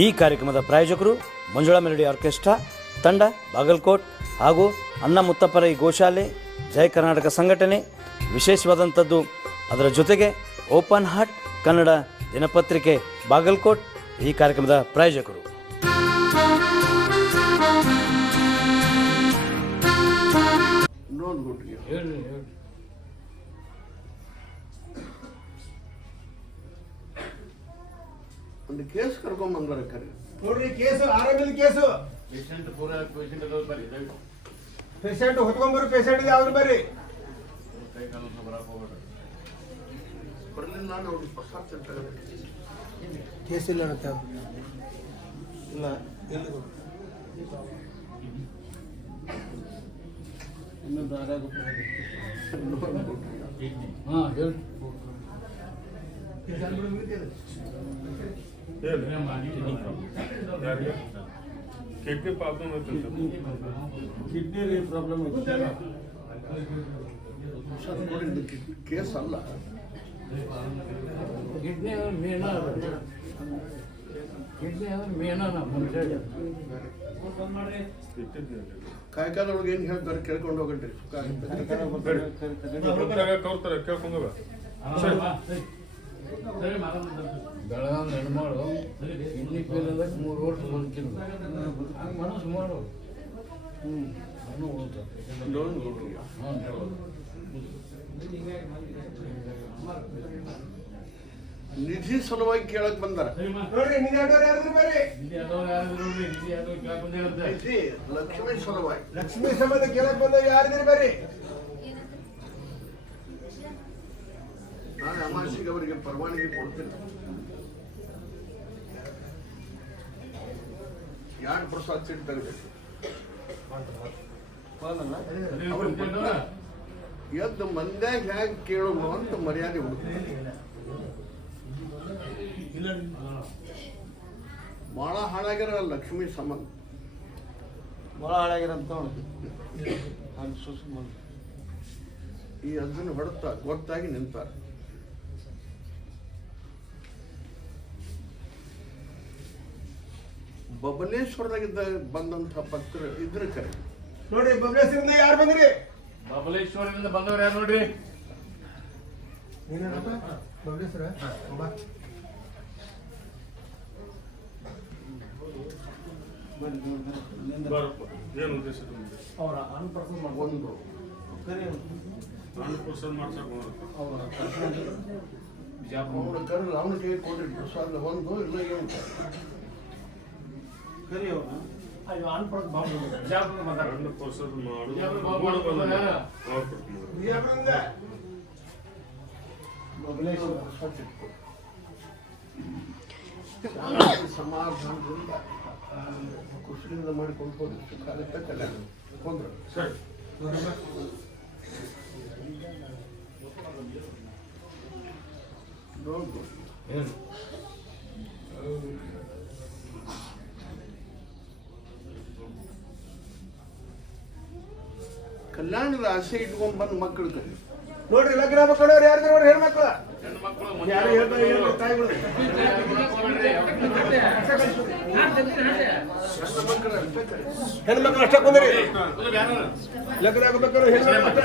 ಈ ಕಾರ್ಯಕ್ರಮದ ಪ್ರಾಯೋಜಕರು ಮಂಜುಳಾ ಮೆಲೋಡಿ ಆರ್ಕೆಸ್ಟ್ರಾ ತಂಡ ಬಾಗಲಕೋಟ್ ಹಾಗೂ ಅಣ್ಣ ಮುತ್ತಪ್ಪರ ಈ ಗೋಶಾಲೆ ಜಯ ಕರ್ನಾಟಕ ಸಂಘಟನೆ. ವಿಶೇಷವಾದಂಥದ್ದು ಅದರ ಜೊತೆಗೆ ಓಪನ್ ಹಾರ್ಟ್ ಕನ್ನಡ ದಿನಪತ್ರಿಕೆ ಬಾಗಲಕೋಟ್ ಈ ಕಾರ್ಯಕ್ರಮದ ಪ್ರಾಯೋಜಕರು. ಒಂದು ಕೇಸ್ ಕರ್ಕೊಂಡ್ ಬಂದಾರ ನೋಡ್ರಿ, ಕೇಸು ಆರೋಗ್ಯದ ಕೇಸು. ಪೇಷಂಟ್ ಹೊತ್ಕೊಂಡ್ಬರ್ರಿ, ಪೇಷಂಟ್ ಯಾವ್ದು ಬರ್ರಿ ಬರ್ಲಿಲ್ಲ. ನಾನು ಕೇಸ್ ಇಲ್ಲ ಅಂತ ಇಲ್ಲ ಇನ್ನೊಂದು kidney problem kidney problem case ಅಲ್ಲ, ಕಿಡ್ನಿ ಮೇನ ಕಿಡ್ನಿ ಮೇನ ಕಾಯ್ಕಾದೊಳಗೆ ಏನು ಹೇಳ್ತಾರೆ ಕೇಳ್ಕೊಂಡು ಹೋಗಂಡ್ರಿ. ತೋರ್ತಾರೆ ಕೇಳ್ಕೊಂಡ ಬೆಳಗಾವಿ ಹೆಣ್ಮಾಳು ಕಿಡ್ನಿ ಫೇಲ್ ಆದಾಗ 3 ವರ್ಷ ಬದುಕಿಲ್ಲ. ಮನಸ್ಸು ಮಾಡು ನಾನು ನಿಧಿ ಸಲುವಾಗಿ ಕೇಳಕ್ ಬಂದಾರ. ನೋಡ್ರಿ, ನಿಧಿ ಆಡೋರು ಯಾರು ಬರ್ರಿ. ನಿಧಿ ಲಕ್ಷ್ಮೀ ಸಲುವಾಗಿ, ಲಕ್ಷ್ಮೀ ಸಂಬಂಧ ಕೇಳಕ್ ಬಂದಾಗ ಯಾರಿದ್ರಿ ಬರ್ರಿ. ನಾನು ಅಮಾಸಿಗೆ ಅವರಿಗೆ ಪರವಾನಗಿ ಕೊಡ್ತೀನಿ. 2 ಪ್ರಸಾದ್ ಸೀಟ್ ತೆಗಬೇಕು. ಎದ್ದು ಮಂದ್ಯಾಗ ಹೇಗೆ ಕೇಳೋದು ಅಂತ ಮರ್ಯಾದೆ ಹುಡುಕ್ತೀನಿ. ಭಾಳ ಹಾಳಾಗ್ಯಾರ ಲಕ್ಷ್ಮೀ ಸಂಬಂಧ, ಭಾಳ ಹಾಳಾಗಿರಂತ ಈ ಅದನ್ನು ಹೊಡೆತ ಗೊತ್ತಾಗಿ ನಿಂತಾರ. ಬಬಲೇಶ್ವರದಾಗಿದ್ದ ಬಂದಂಥ ಪತ್ರ ಇದ್ರ ಕರೆ. ನೋಡ್ರಿ, ಬಬಲೇಶ್ವರದಿಂದ ಯಾರು ಬಂದ್ರಿ? ಬಬಲೇಶ್ವರದಿಂದ ಬಂದವ್ರು ಯಾರು ನೋಡ್ರಿ? ಬಬಲೇಶ್ವರ ಏನು ಉದ್ದೇಶ ಅವರ ಅನ್ಪ್ರಸನ್ನ ಒಂದು ಅವನ ಕರೆದು ಅವನ ಕೈ ಕೊಡ್ರಿ ಪ್ರಸಾದ ಒಂದು ಇಲ್ಲ ಏನು ಕರಿ ಅವನು ಅಯ್ಯೋ ಅನ್ಪ್ರಸನ್ನ ಸಮಾಧಾನದಿಂದ ಖುಷಿಯಿಂದ ಮಾಡಿಕೊಂಡು ಹೋಗಿ ಸುಖಾಲಿತ ಕಲ್ಯಾಣ ಕೊಂದ್ರು. ಸರಿ ಕಲ್ಯಾಣದ ಆಸೆ ಇಟ್ಕೊಂಡ್ ಬಂದು ಮಕ್ಕಳು ಕರಿ. ನೋಡ್ರಿ, ಲಗ್ನ ಮಕ್ಕಳವ್ರು ಯಾರು ನೋಡ್ರಿ, ಹೆಣ್ಮಕ್ಳು ಯಾರು ಹೇಳ್ತಾರೆ ತಾಯಿಗಳು. ಹೆಣ್ಮಕ್ಳು ಅಷ್ಟೇ ಕುಂದ್ರಿ, ಲಗ್ನ ಆಗಬೇಕಾದ್ರೆ ಹೆಣ್ಮಕ್ಳು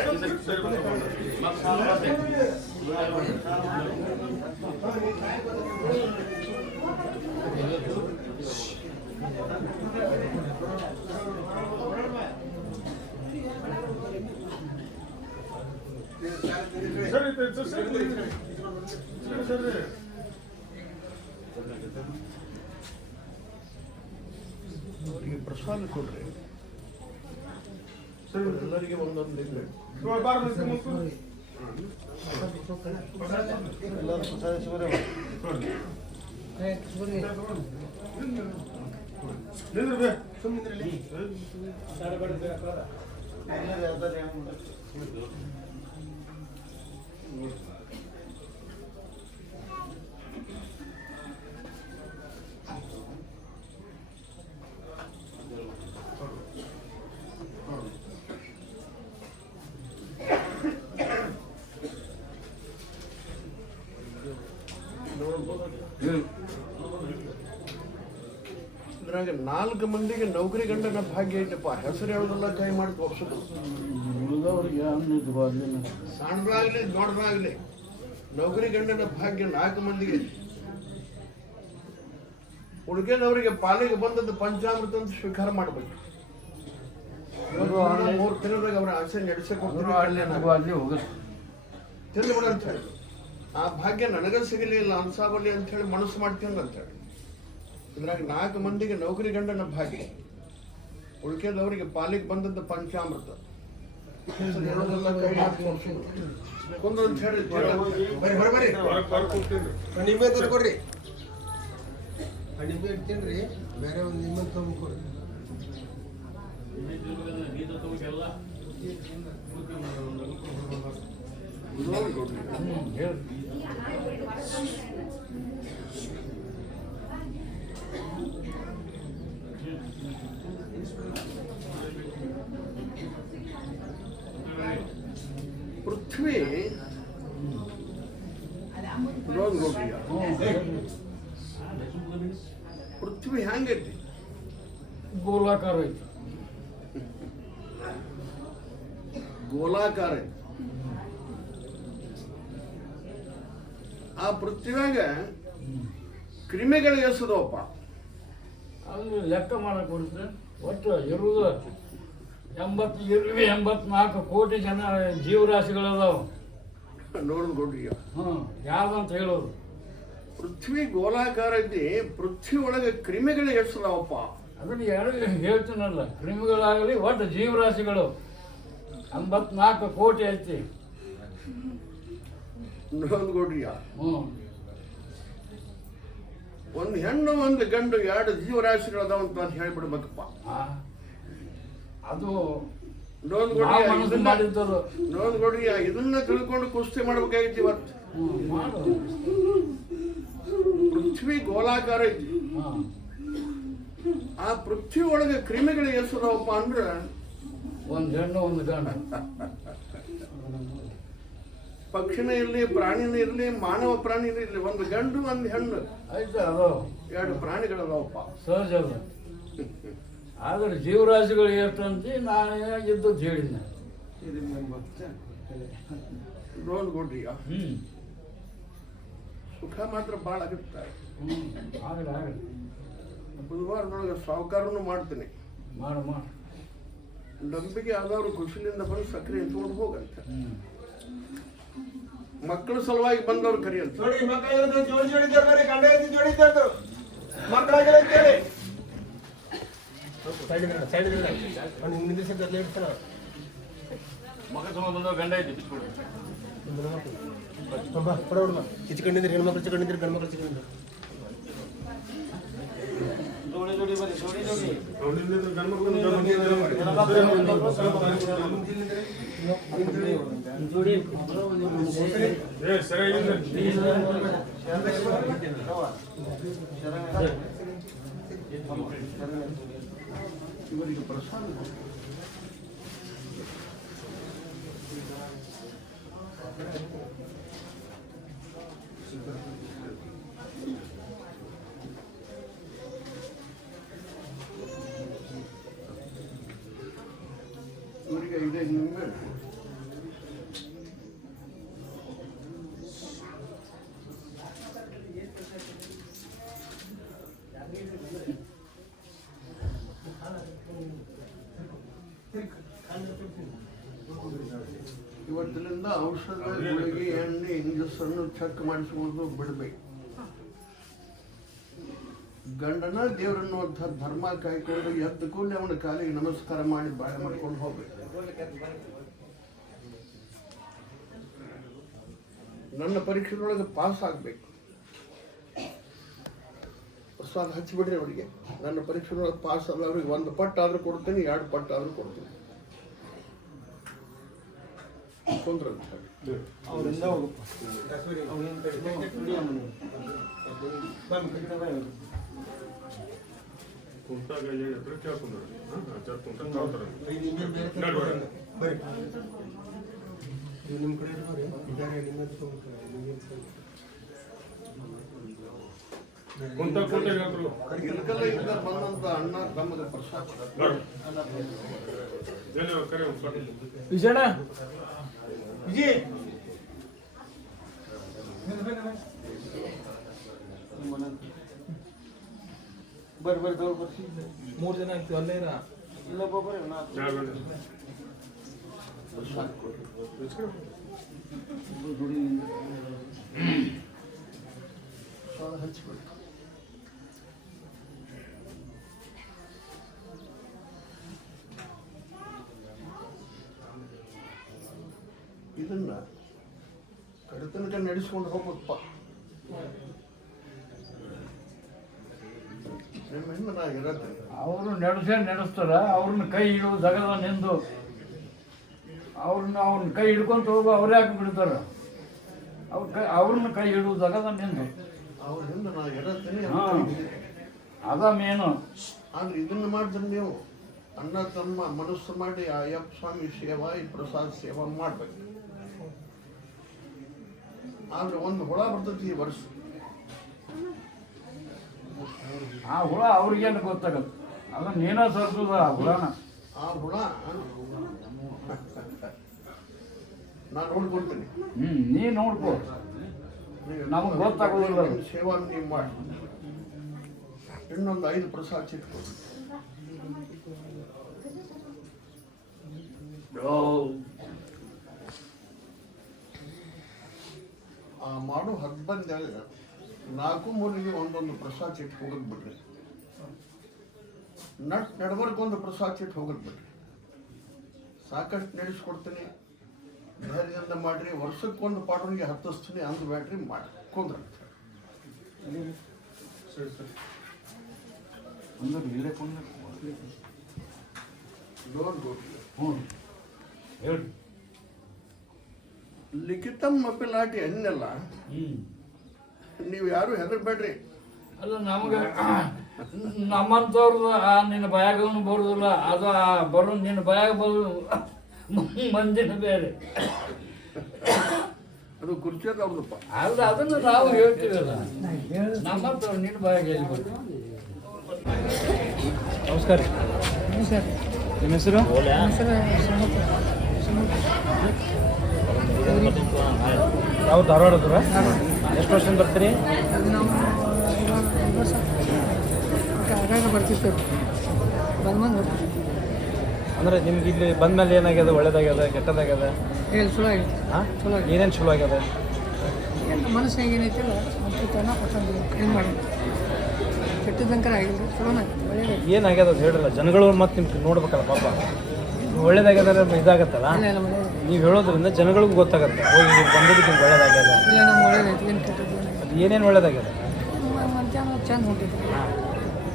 ಅವರಿಗೆ ಪ್ರಸಾದ ಕೊಡ್ರಿ. ಎಲ್ಲರಿಗೆ ಒಂದೊಂದು ಇಲ್ಲ. ಎಲ್ಲರೂ ಪ್ರಸಾದ ಶಿವರೇ ಇದ್ರಾಗ 4 ಮಂದಿಗೆ ನೌಕರಿ ಗಂಡನ ಭಾಗ್ಯ ಐತಪ್ಪ. ಹೆಸರು ಹೇಳೋದಲ್ಲ, ಕೈ ಮಾಡಿ ತೋರಿಸೋದು. ಉಳಿದವ್ರಿಗೆ ಅನ್ನಿದ್ದು ಬಾದ್ಲಿನ ಸಣ್ಣದಾಗ್ಲಿ ದೊಡ್ಡದಾಗ್ಲಿ ನೌಕರಿ ಗಂಡನ ಭಾಗ್ಯ 4 ಮಂದಿಗೆ. ಉಳಿದವರಿಗೆ ಪಾಲಿಗೆ ಬಂದದ್ದು ಪಂಚಾಮೃತ ಅಂತ ಸ್ವೀಕಾರ ಮಾಡ್ಬೇಕು. 3 ದಿನದಾಗ ಅವ್ರ ಆಸೆ ನಡೆಸಕ್ಕೆ ಬಾದ್ಲಿ ಹೋಗುತ್ತೆ. ತಿಂದು ಬಿಡ ಅಂತ ಹೇಳಿ, ಆ ಭಾಗ್ಯ ನನಗ ಸಿಗಲಿಲ್ಲ ಅನ್ಸಾಬಲ್ಲಿ ಅಂತ ಹೇಳಿ ಮನಸ್ಸು ಮಾಡ್ತೀನಿ ಅಂತ ಹೇಳಿ. ಇದ್ರಾಗ 4 ಮಂದಿಗೆ ನೌಕರಿ ಗಂಡನ ಭಾಗ್ಯ, ಉಳ್ಕೆದವರಿಗೆ ಪಾಲಿಗೆ ಬಂದದ್ದು ಪಂಚಾಮೃತ. ಹೇಳೋದೆಲ್ಲ ಕೈ ಮಾಡಿ ತೋರ್ಸೋದು. ಕುಂದ್ರು ಅಂತ ಹೇಳಿ ಬರ್ರಿ ಹೊರಗೆ ಕೂಗ್ತೀನಿ. ನಿಂಬೆ ಕೊಡ್ರಿ, ನಿಂಬೆ ಇಡ್ತೀನಿ. ಬೇರೆ ಒಂದು ನಿಂಬೆ ತಗೊಂಡ್ಕೊಡ್ರಿ. ಹೇಳಿ ಪೃಥ್ವಿ ನೋಡ್ರಿ, ಪೃಥ್ವಿ ಹೆಂಗೈತಿ? ಗೋಲಾಕಾರ ಐತಿ. ಗೋಲಾಕಾರ ಐತಿ. ಆ ಪೃಥ್ವಿಯಾಗ ಕ್ರಿಮಿಗಳು ಎಸದವಪ್ಪ. ಅಲ್ಲಿ ಲೆಕ್ಕ ಮಾಡಕ್ ಬರುತ್ತೆ. ಒಟ್ಟು ಇರುವುದು 84 ಕೋಟಿ ಜನ ಜೀವರಾಶಿಗಳದಾವ. ನೋಡ್ರಿ, ಯಾವ್ದಂತ ಹೇಳೋದು. ಪೃಥ್ವಿ ಗೋಲಾಕಾರ ಐತಿ. ಪೃಥ್ವಿ ಒಳಗೆ ಕ್ರಿಮಿಗಳು ಎಸದವಪ್ಪ. ಅದನ್ನ ಹೇಳ್ತೀನಲ್ಲ, ಕ್ರಿಮಿಗಳಾಗಲಿ ಒಟ್ಟು ಜೀವರಾಶಿಗಳು 84 ಕೋಟಿ ಐತಿ. ನೋಡ್ರಿ, ಒಂದು ಹೆಣ್ಣು ಒಂದು ಗಂಡು 2 ಜೀವರಾಶಿಗಳು ಅದಾವ ಅಂತ ನಾನು ಹೇಳ್ಬಿಡ್ಬೇಕಪ್ಪ. ಅದು ನೋಡ್ರಿ, ಮಾಡಿದ್ದದು. ನೋಡ್ರಿ, ಇದನ್ನ ತಿಳ್ಕೊಂಡು ಕುಸ್ತಿ ಮಾಡ್ಬೇಕಾಗಿತ್ತು ಇವತ್ತು. ಪೃಥ್ವಿ ಗೋಲಾಕಾರ ಐತಿ. ಆ ಪೃಥ್ವಿ ಒಳಗೆ ಕ್ರಿಮಿಗಳು ಎಸದವಪ್ಪ ಅಂದ್ರ ಒಂದು ಹೆಣ್ಣು ಒಂದು ಗಂಡು. ಪಕ್ಷಿನ ಇರಲಿ, ಪ್ರಾಣಿನ ಇರಲಿ, ಮಾನವ ಪ್ರಾಣಿನ ಇರಲಿ, ಒಂದು ಗಂಡು ಒಂದು ಹೆಣ್ಣು ಆಯ್ತು, ಅದು 2 ಪ್ರಾಣಿಗಳದವಪ್ಪ. ಸಹಜ ಅದು. ಆದ್ರೆ ಜೀವರಾಶಿಗಳು ಎಷ್ಟಂತ ನಾನು ಇದ್ದದ್ದು ಹೇಳಿದ್ದೆ. ನೋಡ್ರಿ, ಸುಖ ಮಾತ್ರ ಭಾಳ ಆಗುತ್ತೆ. ಆಗಲಿ ಆಗಲಿ, ಬುಧವಾರದೊಳಗೆ ಸಾಹುಕಾರನು ಮಾಡ್ತೀನಿ. ಮಾಡು ಮಾಡು. ನಂಬಿಕೆ ಆದವರು ಖುಷಿಲಿಂದ ಬಂದು ಸಕ್ಕರೆ ಎತ್ಕೊಂಡು ಹೋಗಂತ. ಮಕ್ಕಳ ಸಲುವಾಗಿ ಬಂದವ್ರು ಕರಿ ಅಂತ. ನೋಡಿ, ಮಕ್ಕಳ ಜೋಡಿ ಜೋಡಿ ತರ್ತಾರೆ, ಗಂಡ ಐತಿ ಜೋಡಿ ತಂದು ಮಕ್ಕಳಾಗಿಲ್ಲ ಅಂತೇಳಿ ಮಗ ತುಂಬ ಬಂದವ ಗಂಡ ಐತಿ ಬಿಚ್ಕೊಡು. ಚಿಚ್ಕೊಂಡಿದ್ರೆ ಹೆಣ್ಮಕ್ಳು ಚಿಚ್ಕೊಂಡಿದ್ರೆ ಗಂಡು ಮಕ್ಳು ಚಿಚ್ಕೊಂಡಿದ್ರು. ಅವನಿಂದ ಗಂಡು ಮಕ್ಕಳು ಇವರಿಗೆ ಪ್ರಸಾದ ಇವರಿಗೆ 5 ನಿಮಿಷ ಇವತ್ತಿನಿಂದ ಔಷಧ, ಗುಳಿಗೆ, ಎಣ್ಣೆ, ಇಂಜೆಕ್ಷನ್ ಚೆಕ್ ಮಾಡಿಸ್ಕೊಂಡು ಬಿಡ್ಬೇಕು. ಗಂಡನ ದೇವರನ್ನುವಂಥ ಧರ್ಮ ಕಾಯ್ಕೊಂಡು ಎದ್ದ ಕೂಡಲೇ ಅವನ ಕಾಲಿಗೆ ನಮಸ್ಕಾರ ಮಾಡಿ ಬಾಳೆ ಮಾಡ್ಕೊಂಡು ಹೋಗ್ಬೇಕು. ನನ್ನ ಪರೀಕ್ಷೆದೊಳಗೆ ಪಾಸ್ ಆಗ್ಬೇಕು. ಪ್ರಸಾದ ಹಚ್ಚಿಬಿಡ್ರಿ ಅವರಿಗೆ. ನನ್ನ ಪರೀಕ್ಷೆದೊಳಗೆ ಪಾಸ್ ಅಲ್ಲ, ಅವ್ರಿಗೆ 1 ಪಟ್ಟು ಆದ್ರೂ ಕೊಡ್ತೀನಿ, 2 ಪಟ್ಟು ಆದ್ರೂ ಕೊಡ್ತೀನಿ. ಕುಂದ್ರ ಅವರಿಂದ ಹೋಗಪ್ಪ. ಕುಂತಾಗ ಎದುರು ಕೇಳ್ಕೊಂಡ್ರು ಕುಂತ ನಿಮ್ಮ ಕಡೆ ಇದ್ದಾರೆ ಕುಂತ ಹೇಳ್ಕೊಡು. ಇಲ್ಕಲ್ಲ ಈಗ ಬಂದಂತ ಅಣ್ಣ ತಮ್ಮದ ಪ್ರಸಾದ ನೋಡು. ಜನ ಕರೆ ಹೋಗ್ತಾರೆ. ವಿಜಯಣ್ಣ ವಿಜಯ್ ಬರ್ರಿ ಬರ್ರಿ 3 ಜನ ಆಗ್ತೀವಿ ಅಲ್ಲೇ ಇರ ಇಲ್ಲೊಬ್ಬ ಬರ್ರಿ ಯಾರು? ಪ್ರಸಾದ ಕೊಡ್ರಿ. ಪ್ರಸಾದ ಹಂಚ್ಕೊಡಿ. ಇದನ್ನ ಕಡೆತನಕ ನಡೆಸ್ಕೊಂಡು ಹೋಗ್ಬೇಕಪ್ಪ. ನಿಮ್ಮ ಹಿಂದೆ ನಾ ಇರತ್ತೆ. ಅವರು ನಡೆಸ್ತಾರ. ಅವ್ರನ್ನ ಕೈ ಹಿಡಿದು ಜಗದ ನಿಂದು ಅವ್ರನ್ನ ಕೈ ಹಿಡ್ಕೊಂತ ಹೋಗು. ಅವ್ರು ಯಾಕೆ ಬಿಡ್ತಾರ? ಅವ್ರನ್ನ ಕೈ ಹಿಡಿದು ಜಗದ ನಿಂದು ಅವ್ರ ಹಿಂದೆ ನಾ ಇರತ್ತೇನೆ. ಅದ ಮೇನು. ಆದ್ರೆ ಇದನ್ನ ಮಾಡಿದ್ರೆ ನೀವು ಅಣ್ಣ ತಮ್ಮ ಮನಸ್ಸು ಮಾಡಿ ಆ ಅಯ್ಯಪ್ಪ ಸ್ವಾಮಿ ಸೇವಾ ಈ ಪ್ರಸಾದ ಸೇವಾ ಮಾಡ್ಬೇಕು. ಆದ್ರೆ ಒಂದು ಹುಳ ಬರ್ತೈತಿ ಈ ವರ್ಷ. ಆ ಹುಳ ಅವ್ರಿಗೇನು ಗೊತ್ತಾಗತ್ತೆ. ಅದನ್ನ ನೀನ ಸರ್ಸುದ ಆ ಹುಳನ. ಆ ಹುಳ ನಾನು ನೋಡ್ಕೊಳ್ತೀನಿ. ನೀ ನೋಡ್ಕೋ. ನಮಗೆ ಗೊತ್ತಾಗೋದಿಲ್ಲ ಅದು. ಸೇವಾ ನೀವು ಮಾಡಿ. ಇನ್ನೊಂದು 5 ಪ್ರಸಾದ ಚಿಟ್ಕೊಡಿ. ಆ ಮಾಡೋ ಹಬ್ಬಂದಾಗ 4 ಮೂಲಿಗೆ ಒಂದೊಂದು ಪ್ರಸಾದ ಚಿಟ್ಟು ಹೋಗೋದು ಬಿಡ್ರಿ. ನಡ್ಬರ್ಕೊಂದು ಪ್ರಸಾದ ಚಿಟ್ಟು ಹೋಗೋದು ಬಿಡ್ರಿ. ಸಾಕಷ್ಟು ನಡೆಸ್ಕೊಡ್ತೀನಿ. ಧೈರ್ಯದಿಂದ ಮಾಡ್ರಿ. ವರ್ಷಕ್ಕೊಂದು ಪಾಠನಿಗೆ ಹತ್ತಿಸ್ತೀನಿ ಅಂದು ಬ್ಯಾಟ್ರಿ ಮಾಡಿ ಕೊಂದ್ರ ಲಿಖಿತಂ ಅಪಿಲಾಟಿ ಅನ್ನೆಲ್ಲ ನೀವು ಯಾರು ಹೆದರ್ಬೇಡ್ರಿ. ಅಲ್ಲ ನಮ್ಗೆ ನಮ್ಮಂಥವ್ರದ್ದು ನಿನ್ನ ಬಾಯಾಗನು ಬರೋದಿಲ್ಲ. ಅದು ಬರೋ ನಿನ್ನ ಬಾಯಾಗ ಬರೋ ಮಂದಿನ ಬೇರೆ. ಅದು ಕುರ್ಚಿಯದ ಅವ್ರದಪ್ಪ. ಅಲ್ಲ ಅದನ್ನು ನಾವು ಹೇಳ್ತೀವಲ್ಲ. ನಮ್ಮಂಥವ್ರು ನಿನ್ನ ಬಾಯಾಗ ಹೇಳ್ಬೇಕು. ನಮಸ್ಕಾರ ರೀ. ನಿಮ್ಮ ಹೆಸರು? ನಾವು ಧಾರವಾಡದ್ರ. ಎಷ್ಟು ವರ್ಷದಿಂದ ಬರ್ತೀರಿ? ಅಂದ್ರೆ ನಿಮ್ಗೆ ಇಲ್ಲಿ ಬಂದ್ಮೇಲೆ ಏನಾಗ್ಯದ? ಒಳ್ಳೇದಾಗ್ಯದ ಕೆಟ್ಟದಾಗ್ಯದ? ಚಲೋ ಆಗಿದೆ. ಹಾಂ, ಏನೇನು ಚಲೋ ಆಗ್ಯದ? ಮನಸ್ಸು ಹೆಂಗೇನೈತಿಲ್ಲ ತನ ಪಸಂದ್ ಏನು ಮಾಡಿ ಕೆಟ್ಟದಂಕರ ಆಗಿಲ್ಲ. ಚಲೋನ ಒಳ್ಳೇದು. ಏನಾಗ್ಯದ ಅದು ಹೇಳಿರಲ್ಲ. ಜನಗಳು ಮತ್ತೆ ನಿಮ್ಗೆ ನೋಡ್ಬೇಕಲ್ಲ ಪಾಪ. ಒಳ್ಳೇದಾಗ್ಯದ ಇದಾಗತ್ತಲ್ಲ. ಇಲ್ಲ ನಮ್ಮ ಒಳ್ಳೇದು. ನೀವು ಹೇಳೋದ್ರಿಂದ ಜನಗಳಿಗೂ ಗೊತ್ತಾಗತ್ತೆ. ಹೋಗಿ ನೀವು ಬಂದಿದ್ದಕ್ಕೆ ನಿಮ್ಗೆ ಒಳ್ಳೇದಾಗ್ಯದ. ಇಲ್ಲ ನಮ್ಮ ಒಳ್ಳೇದೈತಿ. ಏನು ಕೆಟ್ಟದ್ದು ಅದು ಏನೇನು ಒಳ್ಳೇದಾಗ್ಯದ? ಮಧ್ಯಾಹ್ನ ಚಂದ ಹೊಂಟಿತ್ತು.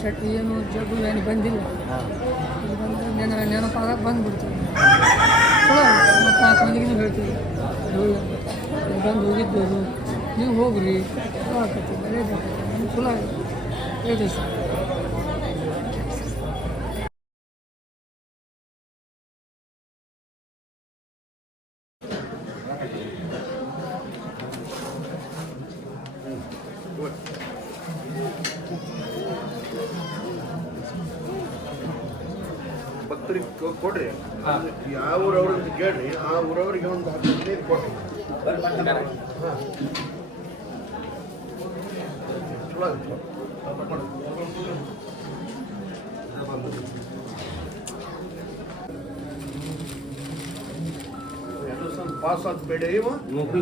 ಚಟ್ನಿ ಏನು ಜಗ್ಗು ಏನು ಬಂದಿಲ್ಲ. ಹಾಂ, ಇದು ಬಂದರೆ ನೆನಪಾಗಕ್ಕೆ ಬಂದುಬಿಡ್ತೀವಿ. ಚಲೋ ಮತ್ತು 4 ಮಂದಿಗೂ ಹೇಳ್ತೀವಿ. ಇಲ್ಲಿ ಬಂದು ಹೋಗಿದ್ದು ನೀವು ಹೋಗ್ರಿ. ಚಲೋ ಆಗ್ತೈತಿ. ಒಳ್ಳೇದಾಗ್ತೈತಿ. ನಮ್ಗೆ ಚಲೋ ಆಗೈತಿ. ಹೇಳ್ತೀವಿ ಸರ್. ಭಕ್ತರಿಗೆ ಕೊಡ್ರಿ. ಯಾವ ಊರವ್ರಿಗೆ ಕೇಳ್ರಿ. ಆ ಊರವ್ರಿಗೆ ಒಂದು 15 ಕೊಡ್ರಿ. ಚಲೋ ಆಗುತ್ತೆ. ಪಾಸ್ ಆದ ಬೇಡ ಇವ ನೌಕರಿ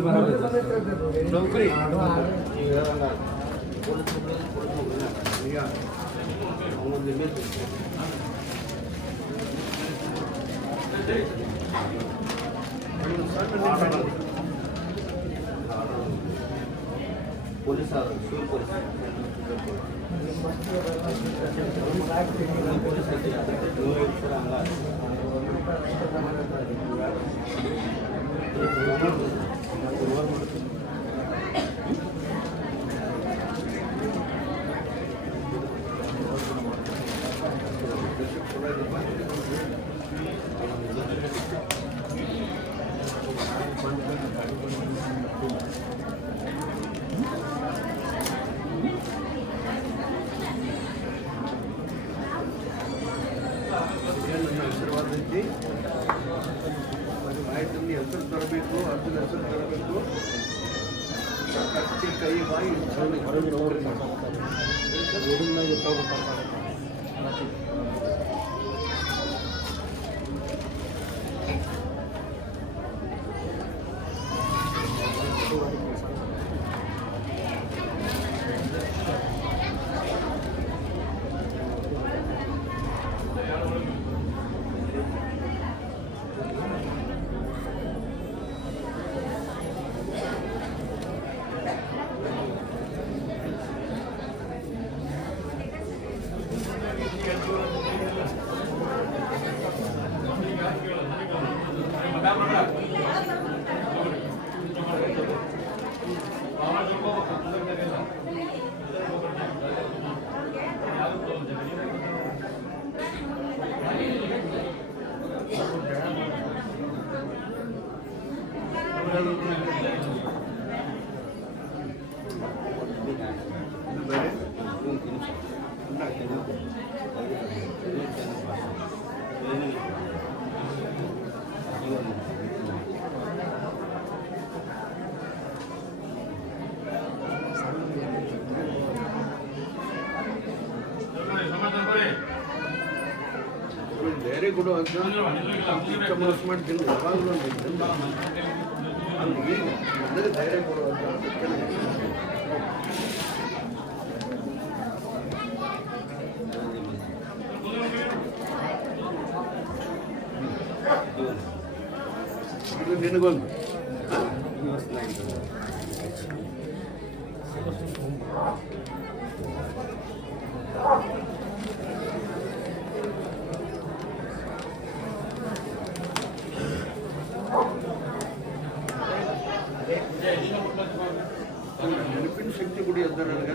ಪೊಲೀಸ್ ಹೆಸರು ತರಬೇಕು. ಕಚ್ಚಿ ಕೈ ಬಾಯಿ ಹೊರಗೆ ನೋಡ್ರಿ. ವೆರಿ ಗುಡ್ ಅಂತ ಮನಸ್ಸು ಮಾಡ್ತೀನಿ. ಯಾವಾಗಲೂ ಅಲ್ಲಿ ಈಗ ನನಗೆ ಧೈರ್ಯ ಕೊಡುವಂತ ಇದು ನಿನಗೊಂದು ನೆನಪಿನ ಶಕ್ತಿ ಗುಡಿ ಅಂತ ನನಗೆ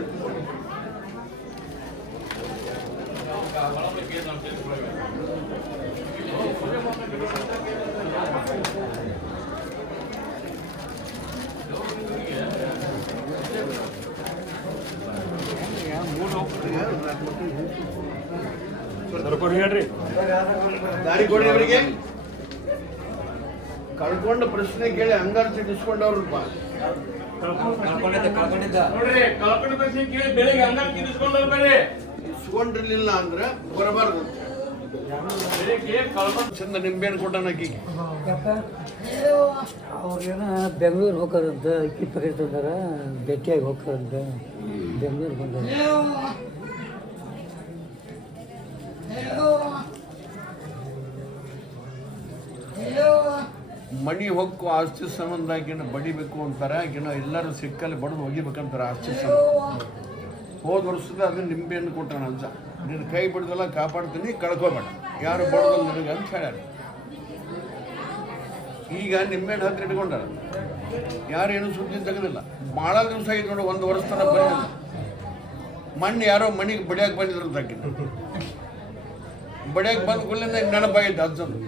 ದಾರಿ ಕೊಡಿ ಅವರಿಗೆ. ಕಳ್ಕೊಂಡ ಪ್ರಶ್ನೆ ಕೇಳಿ ಹಂಗಾರ ತಿನ್ನಿಸ್ಕೊಂಡವ್ರಪ್ಪ. ಇಸ್ಕೊಂಡಿರ್ಲಿಲ್ಲ ಅಂದ್ರೆ ಬರಬಾರ್ದು. ಚಂದ ನಿಂಬೆಹಣ್ಣು ಕೊಟ್ಟಾನ ಅಕ್ಕಿಗೆ. ಅವ್ರೇನ ಬೆಂಗಳೂರು ಹೋಗೋದಂತ ಅಕ್ಕಿ ಪ್ಯಾಕೆಟ್ ತಂದಾರ, ಭೇಟಿಯಾಗಿ ಹೋಗ್ತಾರಂತ ಬೆಂಗಳೂರು ಬಂದ. ಮಣಿ ಹೊಕ್ಕು ಆಸ್ತಿ ಸಂಬಂಧ ಆಕಿನ ಬಡಿಬೇಕು ಅಂತಾರೆ. ಆಕಿನ ಎಲ್ಲರೂ ಸಿಕ್ಕಲ್ಲಿ ಬಡದು ಒಗಿಬೇಕಂತಾರೆ ಆಸ್ತಿ ಸಂಬಂಧ. ಹೋದ ವರ್ಷದ ಅದನ್ನ ನಿಂಬೆಹಣ್ಣು ಕೊಟ್ಟಾನ ಅಜ್ಜ. ನಿನ್ನ ಕೈ ಬಿಡ್ದಲ್ಲ ಕಾಪಾಡ್ತೀನಿ, ಕಳ್ಕೊಬೇಡ, ಯಾರು ಬಡದಲ್ಲ ನನಗೆ ಅಂತ ಹೇಳ್ಯಾರ. ಈಗ ನಿಂಬೆಹಣ್ಣು ಹತ್ರ ಇಟ್ಕೊಂಡಾರ, ಯಾರೇನು ಸುದ್ದಿ ತೆಗೆದಿಲ್ಲ. ಭಾಳ ದಿವಸ ಆಗಿ ನೋಡಿ, 1 ವರ್ಷ ತನಕ ಬಂದಿಲ್ಲ. ಮಣ್ಣು ಯಾರೋ ಮಣಿಗೆ ಬಡಿಯಾಕೆ ಬಂದಿದ್ರು ಅಂತ ಆಕಿನ. ಬಡಿಯಾಕೆ ಬಂದ ಕೂಡಲೇ ನೆನಪಾಗಿದ್ದ ಅಜ್ಜಂದು.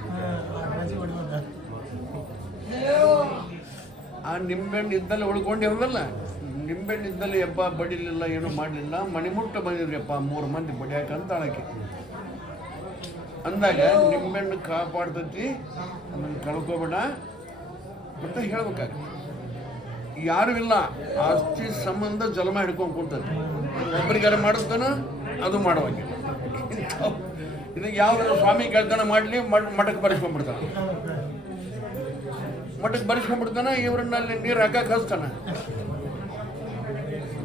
ಆ ನಿಂಬೆಹಣ್ಣು ಇದ್ದಲ್ಲಿ ಉಳ್ಕೊಂಡಿರೋದಲ್ಲ, ನಿಂಬೆಹಣ್ಣು ಇದ್ದಲ್ಲಿ ಯಪ್ಪ ಬಡಿಲಿಲ್ಲ, ಏನೂ ಮಾಡಲಿಲ್ಲ, ಮಣಿಮುಟ್ಟ ಬಂದಿದ್ರಿಯಪ್ಪ 3 ಮಂದಿ ಬಡಿಯಾಕಂತ ಅಳಕ್ಕೆ ಅಂದಾಗ ನಿಂಬೆಹಣ್ಣು ಕಾಪಾಡ್ತೈತಿ, ಅದನ್ನು ಕಳ್ಕೊಬೇಡ ಅಂತ ಹೇಳ್ಬೇಕಾಗ್ತದೆ. ಯಾರು ಇಲ್ಲ, ಆಸ್ತಿ ಸಂಬಂಧ ಜಲಮ ಹಿಡ್ಕೊಂಡು ಕೂತೈತಿ. ಒಬ್ಬರಿಗಾರ ಮಾಡಿಸ್ತಾನ, ಅದು ಮಾಡುವಾಗ ಇದಕ್ಕೆ ಯಾವ ಸ್ವಾಮಿ ಕೆಳ್ತನ ಮಾಡಲಿ, ಮಠಕ್ಕೆ ಬರೆಸ್ಕೊಂಡ್ಬಿಡ್ತಾನೆ. ಮಠಕ್ಕೆ ಬರೆಸ್ಕೊಂಡ್ಬಿಡ್ತಾನ, ಇವ್ರನ್ನ ಅಲ್ಲಿ ನೀರು ಹಾಕಕ್ಕೆ ಹಚ್ತಾನ.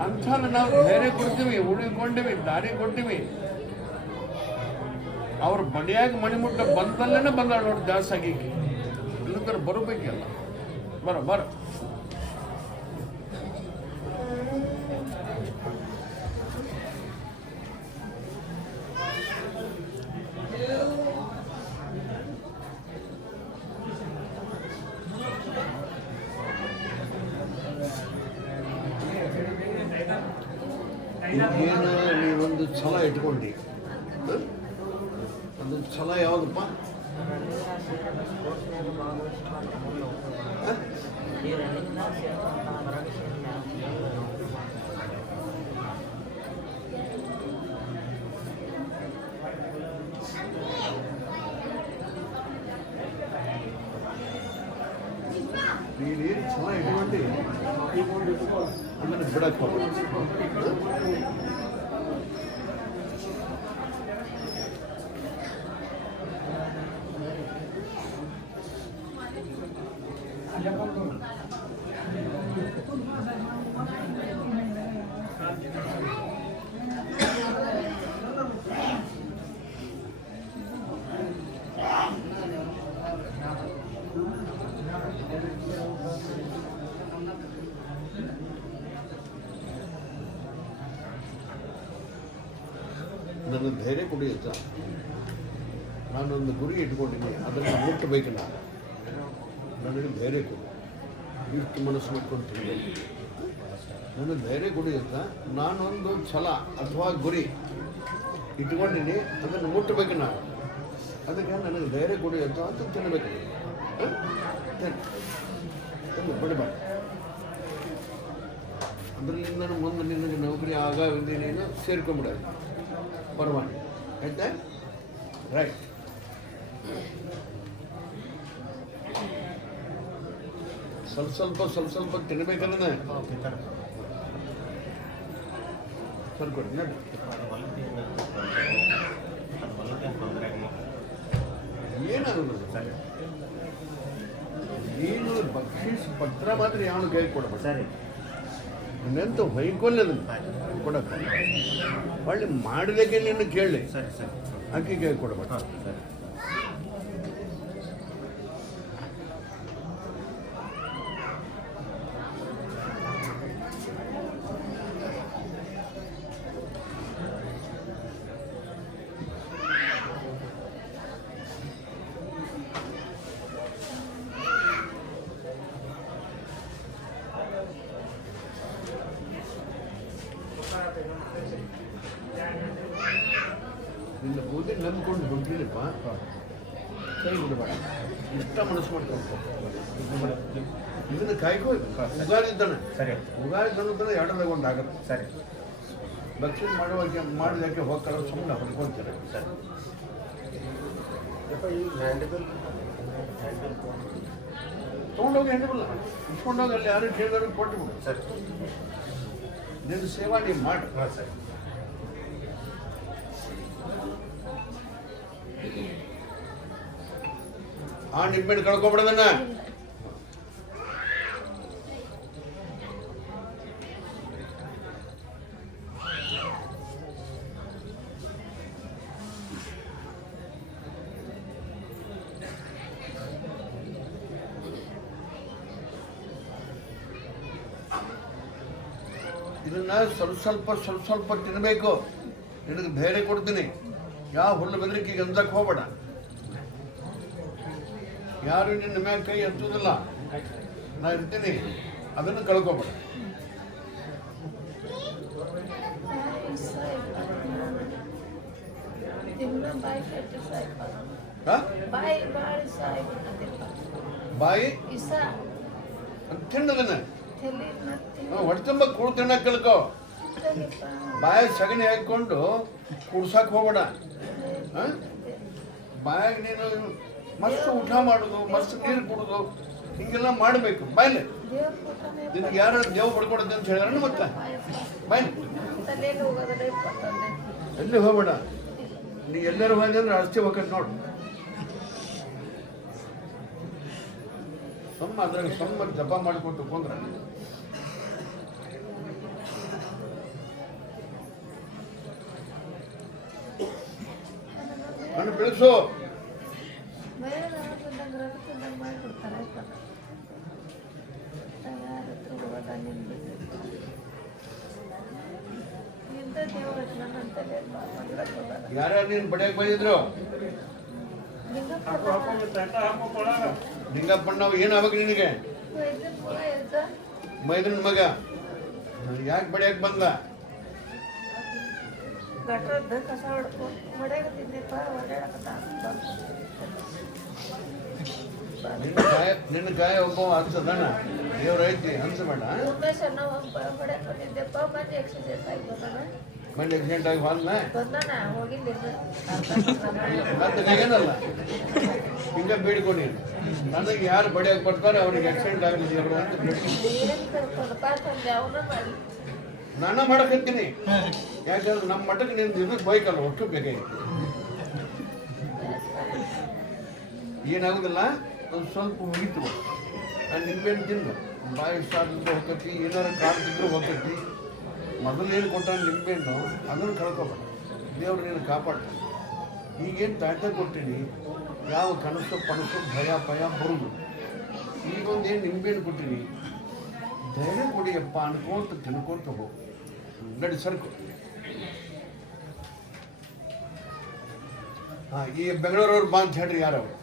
ಅಂಥ ನಾವು ಧೈರ್ಯ ಕೊಡ್ತೀವಿ, ಉಳಿಕೊಂಡಿವಿ, ದಾರಿ ಕೊಡ್ತೀವಿ. ಅವ್ರು ಬಡಿಯಾಗಿ ಮಣಿಮುಟ್ಟ ಬಂದಲ್ಲೇನೆ ಬಂದಾಳ ನೋಡಿ ಜಾಸ್ತಿ ಆಗಿ. ಇಲ್ಲಂದ್ರೆ ಬರಬೇಕಲ್ಲ, ಬರ ಏನು ನೀವೊಂದು ಛಲ ಇಟ್ಕೊಂಡಿ. ಅದು ಛಲ ಯಾವುದಪ್ಪ? ನೀನು ಛಲ ಇಟ್ಕೊಂಡು ಅದನ್ನು ಬಿಡಕ್ಕೆ ಹೋಗ್ಬೇಡ. ನನ್ನ ಧೈರ್ಯ ಕುಡಿಯುತ್ತ ನಾನೊಂದು ಗುರಿ ಇಟ್ಕೊಂಡಿದ್ದೀನಿ, ಅದನ್ನು ಮುಟ್ಟಬೇಕು. ನನಗೆ ಧೈರ್ಯ ಕೊಡು, ಇಷ್ಟು ಮನಸ್ಸು ಮಾಡ್ಕೊಂಡು ನನಗೆ ಧೈರ್ಯ ಕುಡಿಯುತ್ತ ನಾನೊಂದು ಛಲ ಅಥವಾ ಗುರಿ ಇಟ್ಕೊಂಡಿನಿ, ಅದನ್ನು ಮುಟ್ಟಬೇಕು. ನಾನು ಅದಕ್ಕೆ ನನಗೆ ಧೈರ್ಯ ಕುಡಿಯುತ್ತ ಅಂತ ತಿನ್ನಬೇಕು. ಬಿಡಬಾರ್ದು. ಅದರಿಂದ ಮುಂದೆ ನಿನಗೆ ನೌಕರಿ ಆಗಾವಿದೆ, ನೀನು ಸೇರ್ಕೊಂಬಿಡೋದು ಪರವಾಗಿ ಆಯ್ತಾ? ರೈಟ್. ಸ್ವಲ್ಪ ಸ್ವಲ್ಪ ತಿನ್ಬೇಕಂದ್ರೆ ಸರ್ಕೊಡಿ ನೋಡಿ. ಏನಾಗೋದು ನೀನು ಬಕ್ಷಿಸ್ ಪತ್ರ ಮಾತ್ರ ಯಾವನು ಕೈ ಕೊಡಬೇಕು. ಇನ್ನೆಂತ ವೈಕಲ್ಯದನ್ನು ಕೊಡಕ್ಕೆ ಒಳ್ಳೆ ಮಾಡಲಿಕ್ಕೆ ನಿನ್ನ ಕೇಳಿ ಅಕ್ಕಿ ಕೈ ಕೊಡಬೇಕು. ನಿನ್ನ ಬೂದಿ ನಂಬ್ಕೊಂಡು ದುಡ್ಡಿಲ್ಲಪ್ಪ, ಕೈ ಬಿಡಬೇಡ. ಇಷ್ಟ ಮನಸ್ಸು ಮಾಡ್ಕೊಂಡು ಇದನ್ನು ಕಾಯ್ಕೋದು. ಉಗಾದಿ ತಾನೆ, ಸರಿ, ಉಗಾದಿ ತಂದ್ರೆ ಎರಡದಾಗ ಒಂದು ಆಗುತ್ತೆ. ಸರಿ, ದಕ್ಷಿಣ ಮಾಡಿದಕ್ಕೆ ಹೋಗ್ತಾರೆ, ಸುಮ್ಮನೆ ಹೊಡ್ಕೊಳ್ತಾರೆ. ಸರಿ, ತೊಗೊಂಡೋಗಿ ಹೆಂಡಿಬಲ್ಲ, ಇಸ್ಕೊಂಡೋಗಿ ಅಲ್ಲಿ ಯಾರು ಕೇಳಿದ್ರು ಕೊಟ್ಟು ಬಿಡು. ಸರಿ, ನಿನ್ನ ಸೇವಾ ನೀವು ಮಾಡಿ. ಸರಿ, ಆ ನಿಂಬೆಣ್ಣು ಕಳ್ಕೊಬಿಡೋದನ್ನ. ಇದನ್ನ ಸ್ವಲ್ಪ ತಿನ್ನಬೇಕು. ನಿನಗೆ ಧೈರ್ಯ ಕೊಡ್ತೀನಿ. ಯಾವ ಹುಲ್ಲು ಬೆದರಿಕೆಗೆ ಅಂದಕ್ಕೆ ಹೋಗ್ಬೇಡ. ಯಾರು ನಿನ್ನ ಮ್ಯಾಗ ಕೈ ಎತ್ತುವುದಿಲ್ಲ, ನಾ ಇರ್ತೀನಿ. ಅದನ್ನು ಕಳ್ಕೊಬೇಡ. ಬಾಯಿ ತಿನ್ನದನ್ನ ಹೊಟ್ಟೆ ತುಂಬ ಕೂಳು ತಿನ್ನಕ್ಕೆ ಕಲ್ಕೋ. ಬಾಯಾಗ ಸಗಣಿ ಹಾಕೊಂಡು ಕುಡ್ಸಕ್ಕೆ ಹೋಗ್ಬೇಡ. ಬಾಯಾಗ ನೀನು ಮಸ್ತ್ ಊಟ ಮಾಡೋದು, ಮಸ್ತ್ ನೀರು ಕುಡೋದು, ಹಿಂಗೆಲ್ಲ ಮಾಡಬೇಕು. ಬಾಯ್ಲೆ ನಿನಗೆ ಯಾರು ದೇವ್ ಪಡ್ಕೊಡುತ್ತೆ ಅಂತ ಹೇಳಿದ್ರೆ ಮತ್ತೆ ಬಾಯ್ಲೆ ಎಲ್ಲಿ ಹೋಗ್ಬೇಡ. ನೀ ಎಲ್ಲರೂ ಹೋಗಿ ಅಂದ್ರೆ ಅಷ್ಟೇ ಹೋಗಕ್ಕೆ ನೋಡು. ಅದ್ರಾಗ ಜಪ ಮಾಡ್ಕೊತ ಕೊಂಡ್ರೆ ನಾನು ಬೆಳೆಸು. ಯಾರ್ಯಾರು ನೀನು ಬಡಿಯಕ್ಕೆ ಬಂದಿದ್ರು? ನಿಂಗಪ್ಪಣ್ಣವ್ ಏನಾಗಬೇಕು ನಿನಗೆ? ಮೈದ್ರನ್ ಮಗ. ಯಾಕೆ ಬಡಿಯಕ್ಕೆ ಬಂದ? ನಿನ್ನ ಕಾಯ ಒಬ್ಬ ಹಂಚದಣ್ಣ, ದೇವ್ರ ಐತಿ, ಹಂಚಬೇಡ. ಮನೆ ಆಕ್ಸಿಡೆಂಟ್ ಆಗಿ ಹೋದ್ಲ ಏನಲ್ಲ ಹಿಂಗ ಬೇಡ್ಕೊಂಡು ನನಗೆ ಯಾರು ಬಡಿಯಾಗಿ ಬರ್ತಾರೆ ಅವ್ರಿಗೆ ಆಕ್ಸಿಡೆಂಟ್ ಆಗಲಿ ಅವರು ಅಂತ ನಾನು ಮಾಡಕತ್ತೀನಿ. ಯಾಕಂದ್ರೆ ನಮ್ಮ ಮಠಕ್ಕೆ ನಿಂದು ಇದಕ್ಕೆ ಬೈಕಲ್ಲ ಒಟ್ಟು ಬೇಕಾಗಿತ್ತು. ಏನಾಗುದಿಲ್ಲ ಒಂದು ಸ್ವಲ್ಪ ಮುಗಿತು. ನಾನು ನಿಂಬೆಹಣ್ಣು ತಿಂದು ಬಾಯಿ ಸಾಧಿದ್ರೆ ಹೋಗ್ತೈತಿ, ಏನಾರು ಕಾಡ್ತಿದ್ರು ಹೋಗ್ತೈತಿ. ಮೊದಲು ಏನು ಕೊಟ್ಟ ನಿಂಬೆಹಣ್ಣು ಅದನ್ನು ಕಳ್ಕೊಬೇಡ, ದೇವ್ರು ನೀನು ಕಾಪಾಡ್ತಾನೆ. ಈಗೇನು ತಾಟ ಕೊಟ್ಟಿನಿ, ಯಾವ ಕನಸು ಪನಸು ಭಯ ಭಯ ಬರುದು. ಈಗೊಂದು ಏನು ನಿಂಬೆಹಣ್ಣು ಕೊಟ್ಟಿನಿ, ಧೈರ್ಯ ಕೊಡಿಯಪ್ಪ ಅನ್ಕೋತ ತಿನ್ಕೋತ ಹೋಗು. ನಡಿ ಸರ್ಕು. ಹಾಂ, ಈ ಬೆಂಗಳೂರವ್ರು ಬಾ ಅಂತ ಹೇಳ್ರಿ. ಯಾರವ್ರು?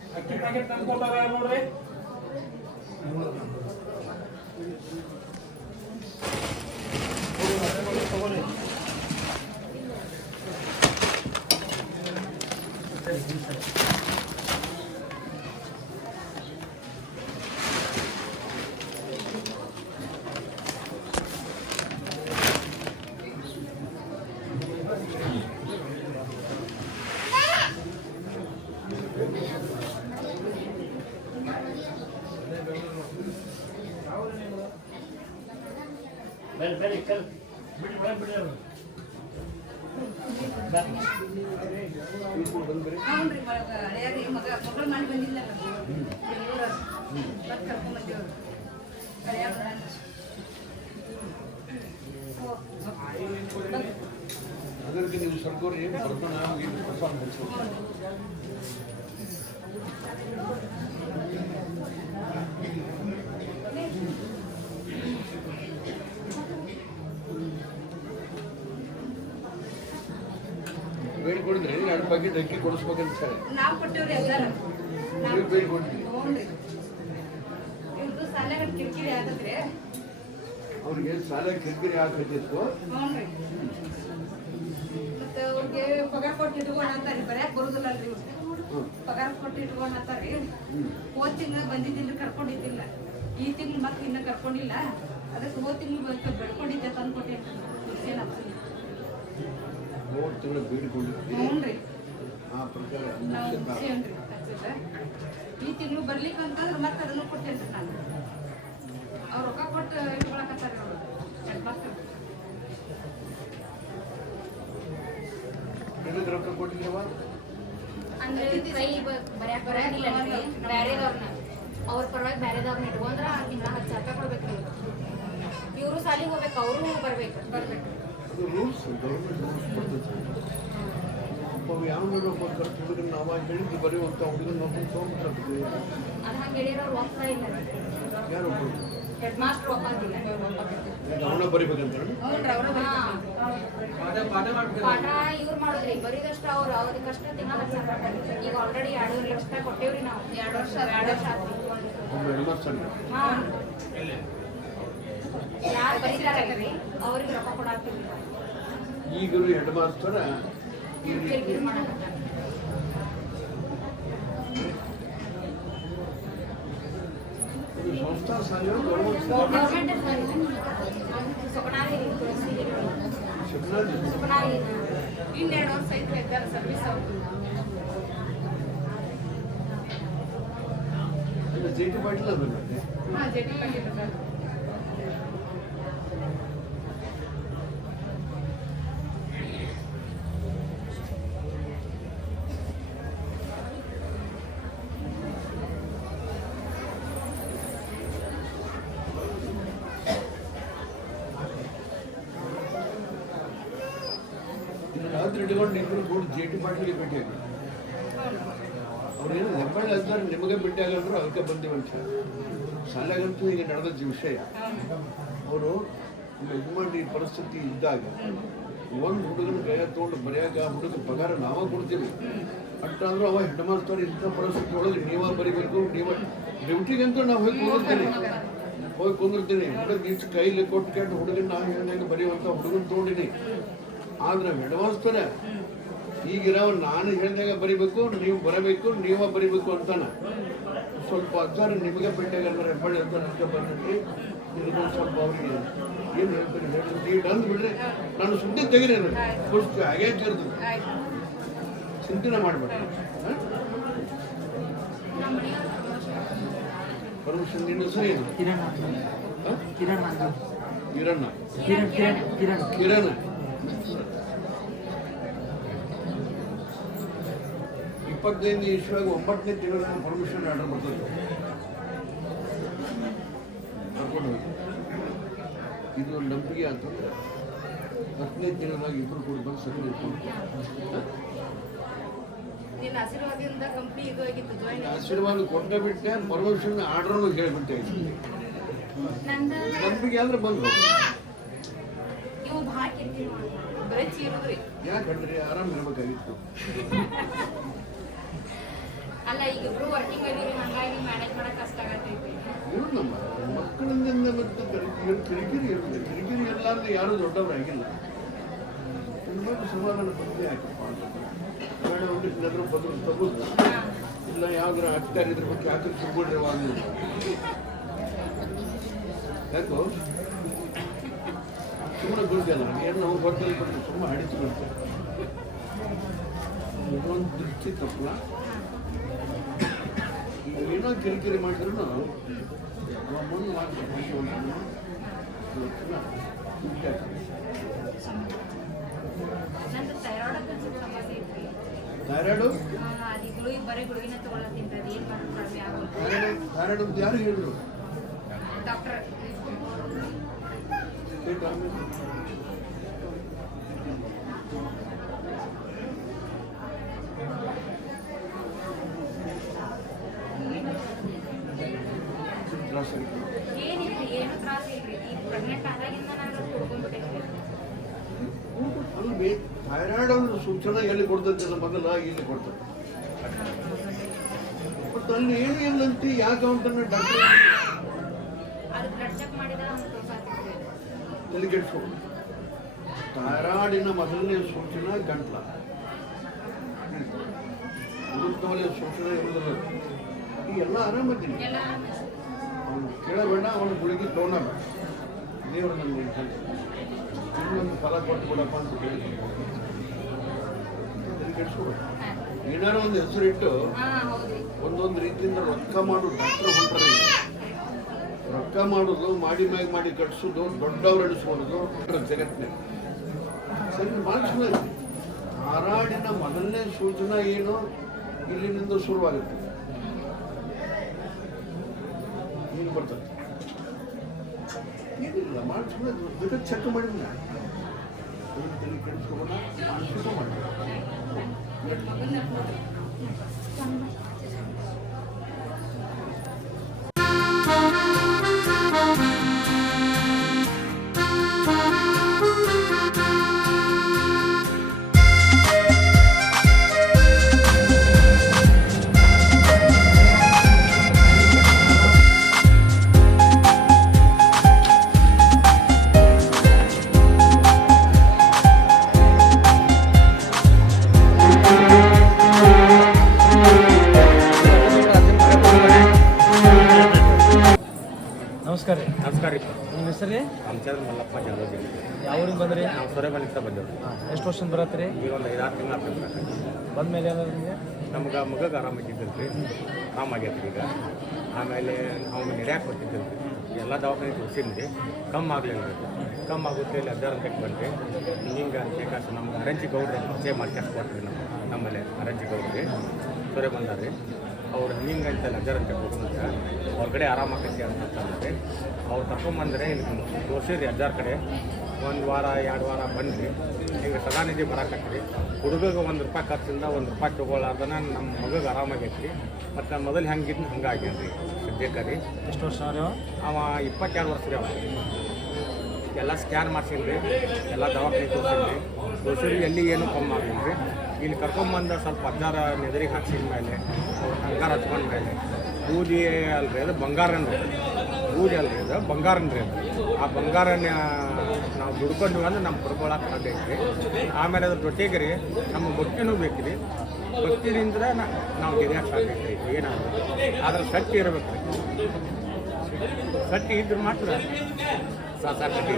ಅದಕ್ಕೆ ನೀವು ಸರ್ಕೋರಿ ಏನು ಬರ್ತಾನೆ ಏನು ಪ್ರಸಾದ ಮುಗಿಸ್ಬೇಕು. ಬೇಡ್ಕೊಂಡಿದ್ರೆ ಎರಡು ಪ್ಯಾಕೆಟ್ ಅಕ್ಕಿ ಕೊಡಿಸ್ಬೇಕಂತ ಸರ್ ನಾವು ಕೊಟ್ಟೇವ್ರಿ ಎಲ್ಲಾರು. ನೀವು ಬೇಡ್ಕೊಂಡ್ರಿ. ಇವ್ರದ್ದು ಸಾಲಾಗ ಕಿರಿಕಿರಿ ಆಗತ್ರಿ. ಅವ್ರಿಗೆ ಸಾಲ ಕಿರಿಕಿರಿ ಆಗ್ತಿತ್ತು. ಹ್ಞೂನ್ರಿ. ಮತ್ತೆ ಅವ್ರಿಗೆ ಪಗಾರ ಕೊಟ್ಟು ಇಟ್ಕೊಂಡು ಅಂತಾರಿ, ಬರ್ಯಾಕ ಬರುದಿಲ್ಲ ಅಲ್ರಿ ಇವ್ರು. ಪಗಾರ ಕೊಟ್ಟು ಇಟ್ಕೊಂಡು ಅಂತಾರಿ. ಹೋದ ತಿಂಗಳು ಬಂದಿದ್ದಿಲ್ಲ, ಕರ್ಕೊಂಡಿದ್ದಿಲ್ಲ. ಈ ತಿಂಗಳು ಮತ್ತೆ ಇನ್ನ ಕರ್ಕೊಂಡಿಲ್ಲ. ಅದಕ್ಕೆ ಹೋದ ತಿಂಗಳು ಬೆಳ್ಕೊಂಡಿದ್ದೆ ತಂದು ಕೊಟ್ಟೆ. ಮೂರು ತಿಂಗಳು ಬೇಡ್ಕೊಂಡಿದ್ವಿ. ಹ್ಞೂನ್ರಿ. ಆ ಪ್ರಕಾರ ನಾವು ಮುಗಿಸೇನ್ರಿ ಖರ್ಚಿಲ್ಲ. ಈ ತಿಂಗಳು ಬರ್ಲಿಕ್ಕೆ ಅಂತಂದ್ರೆ ಮತ್ತೆ ಅದನ್ನು ಕೊಟ್ಟೇನ್ರಿ ನಾನು. ಅವ್ರು ರೊಕ್ಕ ಕೊಟ್ಟು ಇಟ್ಕೊಳಕತ್ತಾರ ಅವರು ಹೆಣ್ಮಕ್ಳು. ಎಲ್ಲಿಗೆ ರೊಕ್ಕ ಕೊಟ್ಟಿದ್ದೀವ? ಅಂದ್ರೆ ಕೈ ಬರ್ಯಾಕ ಬರಂಗಿಲ್ಲ ಬ್ಯಾರೆದವ್ರನ್ನ ಅವ್ರ ಪರವಾಗಿ ಬ್ಯಾರೆದವ್ರನ್ನ ಇಟ್ಕೊಂಡ್ರ ತಿಂಗಳ 10,000 ರೂಪಾಯಿ ಕೊಡ್ಬೇಕ್ರಿ. ಇವರು ಸಾಲಿಗೆ ಹೋಗ್ಬೇಕು, ಅವರು ಬರ್ಬೇಕು. ಅದು ರೂಲ್ಸ್, ಗೌರ್ಮೆಂಟ್ ರೂಲ್ಸ್ ಕೊಡ್ತೈತೆ. ಅವು ಯಾವ ಒಬ್ಬ ಖರ್ಚು ಹುಡುಗನ ನಾವು ಹೇಳಿದ್ದು ಬರೆಯುವಂಥ ಹುಡುಗನ ಒಬ್ಬರು ತೊಗೊಂಡ್ಬಿಡ್ತೀವಿ. ಅದು ಹಂಗೆ ಹೇಳಿರೋ ಒಪ್ಪ ಇಲ್ಲ, ಯಾರೊಬ್ಬರು ಹೆಡ್ ಮಾಸ್ಟರ್ ಒಪ್ಪಾಗಿಲ್ಲ. ಅವನ ಬರಿಬೇಕಂತ ಪಾಠ ಇವ್ರು ಮಾಡೋದ್ರಿ, ಬರೀದಷ್ಟ ಅವ್ರು ಅವ್ರಿಗಷ್ಟ ತಿಂಗಳ 10,000 ರೂಪಾಯಿ. ಈಗ ಆಲ್ರೆಡಿ 2.5 ಲಕ್ಷ ರೂಪಾಯಿ ಕೊಟ್ಟೇವ್ರಿ ನಾವು. 2 ವರ್ಷ ಆತ್ರಿ. ಒಬ್ಬ ಹೆಣ್ಮಕ್ಳು ಹಾಂ, ಯಾರು ಬರೀತಾರ್ರಿ ಅವ್ರಿಗೆ ರೊಕ್ಕ ಕೊಡಾಕ್ತಿವಿ. ಈಗಲೂ ಹೆಡ್ ಮಾಸ್ತರ ಈ ರೀತಿ ಕಿರಿಕಿರಿ ಮಾಡಕತ್ತಾರ. ಇದು ಸಂಸ್ಥಾ ಸಾಲಿಯೋ ಗೌರ್ಮೆಂಟ್ ಗೌರ್ಮೆಂಟ್ ಸೊಕನಾರಿ ಸೊಕನಾರಿ ಇನ್ನೆರಡು ವರ್ಷ ಐತ್ರಿ ಇದ್ದಾರೆ ಸರ್ವಿಸ್ ಅವ್ರು. ಜೆ ಟಿ ಪಾಟೀಲ್ ಅದಕ್ಕೆ ಹಾಂ, ಜೆ ಟಿ ಪಾಟೀಲ್ ಇದ್ದಾರೆ. ರಾತ್ರಿ ಇಟ್ಕೊಂಡು ಇಬ್ಬರು ಕೂಡ ಜೆ ಟಿ ಪಾಟೀಲ್ಗೆ ಭೇಟಿಯಾಗಿ ಅವ್ರೇನು ಹೆಬ್ಬಳ್ಳಿ ಅಂತಾರೆ, ನಿಮಗೆ ಭೇಟಿ ಆಗಂದ್ರು ಅದಕ್ಕೆ ಬಂದಿವಂತ. ಶಾಲೆಗಂತೂ ಈಗ ನಡೆದ ವಿಷಯ. ಅವರು ಯಜಮಾನಿ ಪರಿಸ್ಥಿತಿ ಇದ್ದಾಗ ಒಂದು ಹುಡುಗನ ಕೈಯ ತೊಗೊಂಡು ಬರೆಯಾಗ ಹುಡುಗ ಪಗಾರ ನಾವ ಕೊಡ್ತೀವಿ. ಅಟ್ಟಾದ್ರೂ ಅವ ಹೆಡ್ ಮಾಸ್ತರ್ ಇಂಥ ಪರಿಸ್ಥಿತಿ ಒಳಗೆ ನೀವ ಬರಿಬೇಕು. ನೀವ ಡ್ಯೂಟಿಗಂತೂ ನಾವು ಹೋಗಿ ಕುಂದಿರ್ತೀನಿ. ಹುಡುಗ ನಿಂತು ಕೈಲಿ ಕೊಟ್ಟು ಕೆಟ್ಟು ಹುಡುಗನ ನಾವು ಹೇಳಿದಾಗ ಬರೆಯುವಂಥ ಹುಡುಗನ ತೊಗೊಂಡಿನಿ. ಆದ್ರೆ ಹೆಡ್ ಮಾಸ್ತರ ಈಗಿರೋ ನಾನು ಹೇಳಿದಾಗ ಬರಿಬೇಕು, ನೀವು ಬರಬೇಕು, ನೀವ ಬರಿಬೇಕು ಅಂತಾನ. ಸ್ವಲ್ಪ ಅಜ್ಜಾರು ನಿಮಗೆ ಭೇಟಿಯಾಗ ಹೆಬ್ಬಳ್ಳಿ ಅಂತ ನಿಮಗೆ ಬಂದಿದ್ರಿ ಇದಕ್ಕೊಂದು ಸ್ವಲ್ಪ ಅವ್ರಿಗೆ ಏನು ಹೇಳ್ತಾರೆ ಹೇಳಿ ಅಂದ್ಬಿಡ್ರಿ ನಾನು ಸುದ್ದಿ ತೆಗಿರೇನು ಪುಸ್ತಕ ಹಾಗೆ ಇರ್ದು ಚಿಂತನೆ ಮಾಡಬೇಡ ಪರ್ಮಿಷನ್ ನಿನ್ನ ಹೆಸರು ಏನು ಕಿರಣ ಕಿರಣ 25 ಇಶ್ವಾಗ 9ನೇ ತಿಂಗಳ ಪರ್ಮಿಷನ್ ಆರ್ಡರ್ ಬರ್ತದೆ ಕರ್ಕೊಂಡು ಹೋಗಿ ಇದು ನಂಬಿಕೆ ಅಂತಂದ್ರೆ 10ನೇ ತಿಂಗಳಾಗ ಇಬ್ಬರು ಕೂಡ ಬಂದು ಸರಿ ನಿನ್ನ ಆಶೀರ್ವಾದದಿಂದ ಕಂಪ್ನಿ ಇದು ಆಗಿತ್ತು ಜಾಯಿನ್ ಆಶೀರ್ವಾದ ಕೊಟ್ಟೆ ಬಿಟ್ಟೆ ಪರ್ಮಿಷನ್ ಆರ್ಡರ್ನು ಹೇಳಿಬಿಟ್ಟೆ ನಂದ ನಂಬಿಕೆ ಅಂದ್ರೆ ಬಂದು ಇವು ಭಾಳ ಕೆತ್ತಿ ಬರೀ ಚೀರುದ್ರಿ ಯಾಕಂದ್ರೆ ಆರಾಮ್ ಇರ್ಬೇಕಾಗಿತ್ತು ಅಲ್ಲ ಈಗ ಇಬ್ರು ವರ್ಕಿಂಗ್ ಅದೀವಿ ಹಂಗಾಗಿ ಮ್ಯಾನೇಜ್ ಮಾಡಕ್ ಕಷ್ಟ ಆಗತೈತಿ ಇವ್ರು ನಮ್ಮ ಮಕ್ಕಳಿಂದ ಮತ್ತೆ ಕಿರಿಕಿರಿ ಇರುತ್ತೆ ಕಿರಿಕಿರಿ ಎಲ್ಲಾರ್ದು ಯಾರು ದೊಡ್ಡವರಾಗಿಲ್ಲ ತುಂಬ ಸಮಾಧಾನ ಪತ್ತೆ ಹಾಕಪ್ಪ ಬೇಡ ಹೊಂದಿದ್ರು ಬದ್ರು ತಗೋದು ಇಲ್ಲ ಯಾವ್ದಾರ ಅಧಿಕಾರ ಇದ್ರ ಬಗ್ಗೆ ಯಾಕೆ ಸುಳ್ಬಿಡ್ರಿ ವಾಂಗ್ ಯಾಕೋ ಸುಮ್ಮನೆ ಗುರುಗಲ್ಲ ಏನು ನಾವು ಬರ್ತದೆ ಬಂದು ಸುಮ್ಮನೆ ಹಡಿತು ಬಿಡ್ತಾರೆ ಇದೊಂದು ದೃಷ್ಟಿ ತಪ್ಪಲ್ಲ ಏನೋ ಕಿರಿಕಿರಿ ಮಾಡಿದ್ರು ಮುಂದೆ ನಂದು ಥೈರಾಯ್ಡ್ ಸಮಸ್ಯೆ ಐತ್ರಿ ಥೈರಾಯ್ಡು ಅದು ಗುಳಿಗೆ ಬರೀ ಗುಳಿಗಿನ ತಗೊಳತ್ತೀನಿ ಅದು ಏನು ಮಾಡೋದು ಕಡಿಮೆ ಆಗೋದು ಥೈರಾಯ್ಡ್ ಅಂತ ಯಾರು ಹೇಳಿದ್ರು ಡಾಕ್ಟರ್ ಏನಿಲ್ಲ ಏನು ತ್ರಾಸ ಇಲ್ರಿ ಈಗ ಪ್ರೆಗ್ನೆಂಟ್ ಆದಾಗಿಂದ ನಾನು ಕುಡ್ಕೊಂಡ್ಬಿಟ್ಟೈತಿ ಅಲ್ಲಿ ಥೈರಾಯ್ಡ್ ಒಂದು ಸೂಚನೆ ಎಲ್ಲಿ ಕೊಡ್ತೈತೆ ಮೊದಲ ಇಲ್ಲಿ ಕೊಡ್ತದೆ ಮತ್ತು ಅಲ್ಲಿ ಏನು ಇಲ್ಲಂತಿ ಯಾಕೆ ಅಂತಂದ್ರೆ ಡಾಕ್ಟರ್ ಅದು ಬ್ಲಡ್ ಚೆಕ್ ಮಾಡಿದ್ರೆ ಒಂದು ತೋರ್ಸಾತಿದ್ರಿ ತಲೆಗೆಡ್ಸ್ಕೊಂಡು ಥೈರಾಯ್ಡಿನ ಮೊದಲನೇ ಸೂಚನೆ ಗಂಟ್ಲ ಉಳಿದವಲೆ ಸೂಚನೆ ಇರುವುದಿಲ್ಲ ಈ ಎಲ್ಲ ಆರಾಮದ್ದೀನಿ ಎಲ್ಲ ಅವನು ಕೇಳಬೇಡ ಅವನು ಗುಳಿಗೆ ತೊಗೊಂಡ ದೇವರು ನನಗೆ ಇನ್ನೊಂದು ಫಲ ಕೊಟ್ಟು ಕೊಡಪ್ಪ ಅಂತ ಹೇಳಿ ತಲೆಗೆಡ್ಸ್ಕೊಬೇಡ ಏನಾರು ಒಂದು ಹೆಸರಿಟ್ಟು ಹೌದ್ರಿ ಒಂದೊಂದು ರೀತಿಯಿಂದ ರೊಕ್ಕ ಮಾಡು ಡಾಕ್ಟರ್ ಹೊಂಟ್ರೆ ರೊಕ್ಕ ಮಾಡೋದು ಮಾಡಿ ಮ್ಯಾಗ ಮಾಡಿ ಕಟ್ಸೋದು ದೊಡ್ಡವ್ರು ಅನಿಸ್ಕೊಳ್ಳೋದು ಜಗತ್ತಿನ ಸರಿ ಭಾಳ ಹಾರಾಡಿನ ಮೊದಲನೇ ಸೂಚನಾ ಏನು ಇಲ್ಲಿನಿಂದ ಶುರುವಾಗುತ್ತೆ ಏನು ಬರ್ತದೆ ಏನಿಲ್ಲ ಮಾಡ್ಸೋಣ ಬೇಕಾದ ಚೆಕ್ ಮಾಡಿಲ್ಲ ತಲೆ ಕೆಡಿಸ್ಕೋಬೋಣ ಮಾನಸಿಕ ಮಾಡಿ ನಮಸ್ಕಾರ ರೀ. ನಮಸ್ಕಾರ ರೀ ನಿಮ್ಮ ಹೆಸರು ರೀ? ರಾಮಚಂದ್ರ ಮಲ್ಲಪ್ಪ ಜಲೋಜಿ ಯಾವ ಊರಿಗೆ ಬಂದ್ರಿ? ನಾವು ಸೊರೆಬಲ್ಲಿಂದ ಬಂದೇವ್ರಿ ಎಷ್ಟು ವರ್ಷ ಬರತ್ತೆ ರೀ? ಈಗ ಒಂದು 5-6 ತಿಂಗಳು ಬಂದ್ಮೇಲೆ ಏನಾದ್ರು ನಿಮಗೆ? ನಮ್ಗೆ ಮಗಗೆ ಆರಾಮಾಗಿದ್ದಿಲ್ಲ ರೀ ಆರಾಮಾಗೈತೆ ಈಗ ಆಮೇಲೆ ಅವ್ನು ನಡೆಯಕ್ಕೆ ಬರ್ತಿದ್ದಿಲ್ಲ ರೀ ಎಲ್ಲ ದವಾಖಾನೆ ತೋರಿಸಿದ್ರಿ ಕಮ್ಮಿ ಆಗಲಿಲ್ಲ ರೀ ಕಮ್ಮಿ ಆಗುತ್ತೆ ಇಲ್ಲಿ 10 ಗಂಟೆಗೆ ಬಂದ್ರಿ ಹಿಂಗೆ ಅಂತ ಕಾಸು ನಮ್ಗೆ ಅರಂಜಿ ಗೌಡ್ರಿ ಪರಿಚಯ ಮಾಡ್ಕೊಂಡು ಕೊಟ್ರಿ ನಮ್ಮಲ್ಲಿ ಅರಂಜಿ ಗೌಡ್ರಿ ಸೊರೆ ಬಂದಾರ್ರಿ ಅವ್ರು ಹಿಂಗೆ ಅಂತ 10 ಗಂಟೆಗೆ ಹೋಗೋದಂತ ಹೊರಗಡೆ ಆರಾಮಾಗೈತಿ ಅಂತಂದ್ರೆ ಅವ್ರು ತಗೊಂಬಂದ್ರೆ ಇಲ್ಲಿ ತೋರಿಸಿರಿ 10 ಕಡೆ 1 ವಾರ 2 ವಾರ ಬಂದ್ರಿ ಈಗ ಸದಾನಿಧಿ ಬರಾಕತ್ರಿ ಹುಡುಗಗೆ ₹1 ಖರ್ಚಿಂದ ₹1 ತೊಗೊಳ್ಳಾರ್ದನ ನಮ್ಮ ಮಗಗೆ ಆರಾಮಾಗೈತಿ ಮತ್ತು ನಮ್ಮ ಮೊದಲು ಹೆಂಗಿದ್ದು ಹಂಗೆ ಆಗ್ಯಾನ ರೀ ಸದ್ಯಕ್ಕೆ ರೀ ಎಷ್ಟು ವರ್ಷ ರೀ? ಅವ 22 ವರ್ಷ ರೀ ಅವ ಎಲ್ಲ ಸ್ಕ್ಯಾನ್ ಮಾಡ್ಸಿನ್ರಿ ಎಲ್ಲ ದವಾಖಾನೆ ತೋರಿಸಿರಿ ಎಲ್ಲಿ ಏನೂ ಕಮ್ಮಿ ಆಗಿಲ್ಲ ರೀ ಇಲ್ಲಿ ಕರ್ಕೊಂಬಂದು ಸ್ವಲ್ಪ 16 ನೆದರಿಗೆ ಹಾಕ್ಸಿದ ಮೇಲೆ ಹಂಗಾರ ಹಚ್ಕೊಂಡ ಮೇಲೆ ಬೂದಿ ಅಲ್ರಿ ಅದು ಬಂಗಾರನ್ ರೀ ಬೂದಿ ಅಲ್ರಿ ಅದು ಬಂಗಾರನ್ ರೀ ಅದು ಆ ಬಂಗಾರನ ನಾವು ದುಡ್ಕೊಂಡು ಅಂದ್ರೆ ನಮ್ಮ ಪಡ್ಕೊಳಕ್ಕೆ ಸಾಧ್ಯ ಐತ್ರಿ. ಆಮೇಲೆ ಅದ್ರ ಜೊತೆಗೆ ರೀ ನಮ್ಮ ಭಕ್ತಿನೂ ಬೇಕ್ರಿ. ಭಕ್ತಿನಿಂದ ನಾವು ಗೆದ್ಯಾಕೆ ಸಾಧ್ಯ ಐತ್ರಿ. ಏನಾದ್ರು ಅದ್ರ ಶಕ್ತಿ ಇರಬೇಕು ರೀ. ಶಕ್ತಿ ಇದ್ರೆ ಮಾತ್ರ ಸಾಕಾಗತ್ತೆ.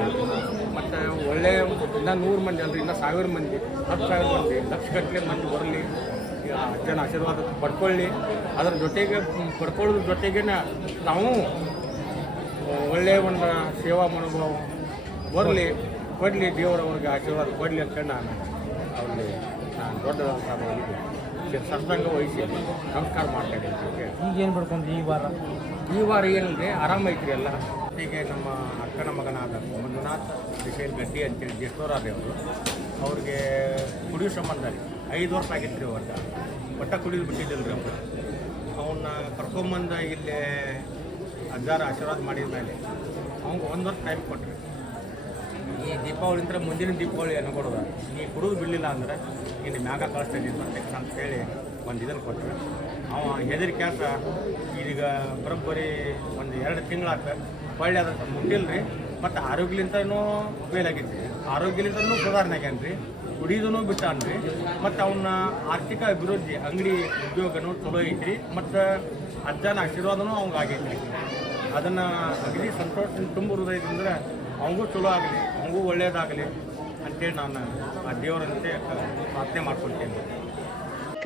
ಮತ್ತು ಒಳ್ಳೆಯ ಇನ್ನೂ 100 ಮಂದಿ ಅಲ್ರಿ, ಇನ್ನೂ 1000 ಮಂದಿ, 10,000 ಮಂದಿ, ಲಕ್ಷಗಟ್ಟಲೆ ಮಂದಿ ಬರಲಿ, ಜನ ಆಶೀರ್ವಾದ ಪಡ್ಕೊಳ್ಳಿ. ಅದ್ರ ಜೊತೆಗೆ ಪಡ್ಕೊಳ್ಳೋದ್ರ ಜೊತೆಗೆ ನಾವು ಒಳ್ಳೆಯ ಒಂದು ಸೇವಾ ಮನೋಭಾವ ಬರಲಿ, ಕೊಡಲಿ, ದೇವರವ್ರಿಗೆ ಆಶೀರ್ವಾದ ಕೊಡಲಿ ಅಂತೇಳಿ ನಾನು ಅವ್ರಿಗೆ ದೊಡ್ಡ ಸತ್ಸಂಗ ವಹಿಸಿ ನಮಸ್ಕಾರ ಮಾಡ್ತಾ ಇದ್ದೀನಿ. ಈಗೇನು ಪಡ್ಕೊಂಡ್ರಿ ಈ ವಾರ ಏನಿದೆ ಆರಾಮೈತ್ರಿ ಎಲ್ಲ. ಹೀಗೆ ನಮ್ಮ ಅಕ್ಕನ ಮಗನಾದ ಮಂಜುನಾಥ್ ವಿಶೇಲ್ ಗಡ್ಡಿ ಅಂತೇಳಿ ಜೆಸ್ಟೋರಾರಿ ಅವರು, ಅವ್ರಿಗೆ ಕುಡಿಯೋ ಸಂಬಂಧ ರೀ 5 ವರ್ಷ ಆಗಿತ್ತು ರೀ. ಒಟ್ಟ ಕುಡಿದು ಬಿಟ್ಟಿದ್ದಿಲ್ಲ ರೀ ಅವರು. ಅವನ್ನ ಕರ್ಕೊಂಬಂದು ಇಲ್ಲೇ ಅಜ್ಜಾರ ಆಶೀರ್ವಾದ ಮಾಡಿದ ಮೇಲೆ ಅವ್ಗೆ 1 ವರ್ಷ ಟೈಮ್ ಕೊಟ್ಟರು. ಈ ದೀಪಾವಳಿಂದ ಮುಂದಿನ ದೀಪಾವಳಿ ಅನ್ಕೊಡೋದ, ನೀ ಕುಡಿದು ಬಿಡಲಿಲ್ಲ ಅಂದ್ರೆ ಇನ್ನು ಮ್ಯಾಗ ಕಳಿಸ್ತೀನಿ ಅಂತೇಳಿ ಒಂದು ಇದನ್ನು ಕೊಟ್ಟರು. ಅವ ಹೆದರಿ ಕ್ಯಾಸ ಈಗ ಬರೋಬ್ಬರಿ ಒಂದು 2 ತಿಂಗಳಾಗ ಒಳ್ಳೆ ಅದಂತ ಮುಟ್ಟಿಲ್ಲ ರೀ. ಮತ್ತು ಆರೋಗ್ಯಲಿಂತನೂ ಫೇಲಾಗೈತಿ ರೀ. ಆರೋಗ್ಯಲಿಂತನೂ ಸುಧಾರಣೆ ಆಗ್ಯಾನ ರೀ. ಕುಡಿಯೋದೂ ಬಿಟ್ಟಾನ್ರಿ. ಮತ್ತು ಅವನ್ನ ಆರ್ಥಿಕ ಅಭಿವೃದ್ಧಿ, ಅಂಗಡಿ ಉದ್ಯೋಗನೂ ಚಲೋ ಐತ್ರಿ. ಮತ್ತು ಅಜ್ಜನ ಆಶೀರ್ವಾದನೂ ಅವ್ಗೆ ಆಗೈತಿ. ಅದನ್ನು ಅಗದಿ ಸಂತೋಷದಿಂದ ತುಂಬ ಹೃದಯದಿಂದ ಅವನಿಗೂ ಚಲೋ ಆಗಲಿ, ಅವನಿಗೂ ಒಳ್ಳೆಯದಾಗಲಿ ಅಂತೇಳಿ ನಾನು ಆ ದೇವರಂತೆ ಪ್ರಾರ್ಥನೆ ಮಾಡ್ಕೊಳ್ತೇನೆ.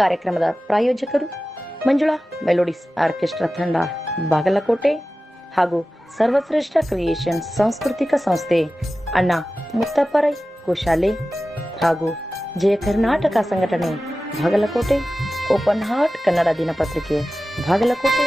ಕಾರ್ಯಕ್ರಮದ ಪ್ರಾಯೋಜಕರು ಮಂಜುಳಾ ಮೆಲೋಡಿಸ್ ಆರ್ಕೆಸ್ಟ್ರಾ ತಂಡ ಬಾಗಲಕೋಟೆ ಹಾಗೂ ಸರ್ವಶ್ರೇಷ್ಠ ಕ್ರಿಯೇಷನ್ ಸಾಂಸ್ಕೃತಿಕ ಸಂಸ್ಥೆ ಅಣ್ಣ ಮುತ್ತಪ್ಪರೈ ಗೋಶಾಲೆ ಹಾಗೂ ಜಯ ಕರ್ನಾಟಕ ಸಂಘಟನೆ ಬಾಗಲಕೋಟೆ, ಓಪನ್ ಹಾರ್ಟ್ ಕನ್ನಡ ದಿನಪತ್ರಿಕೆ ಬಾಗಲಕೋಟೆ.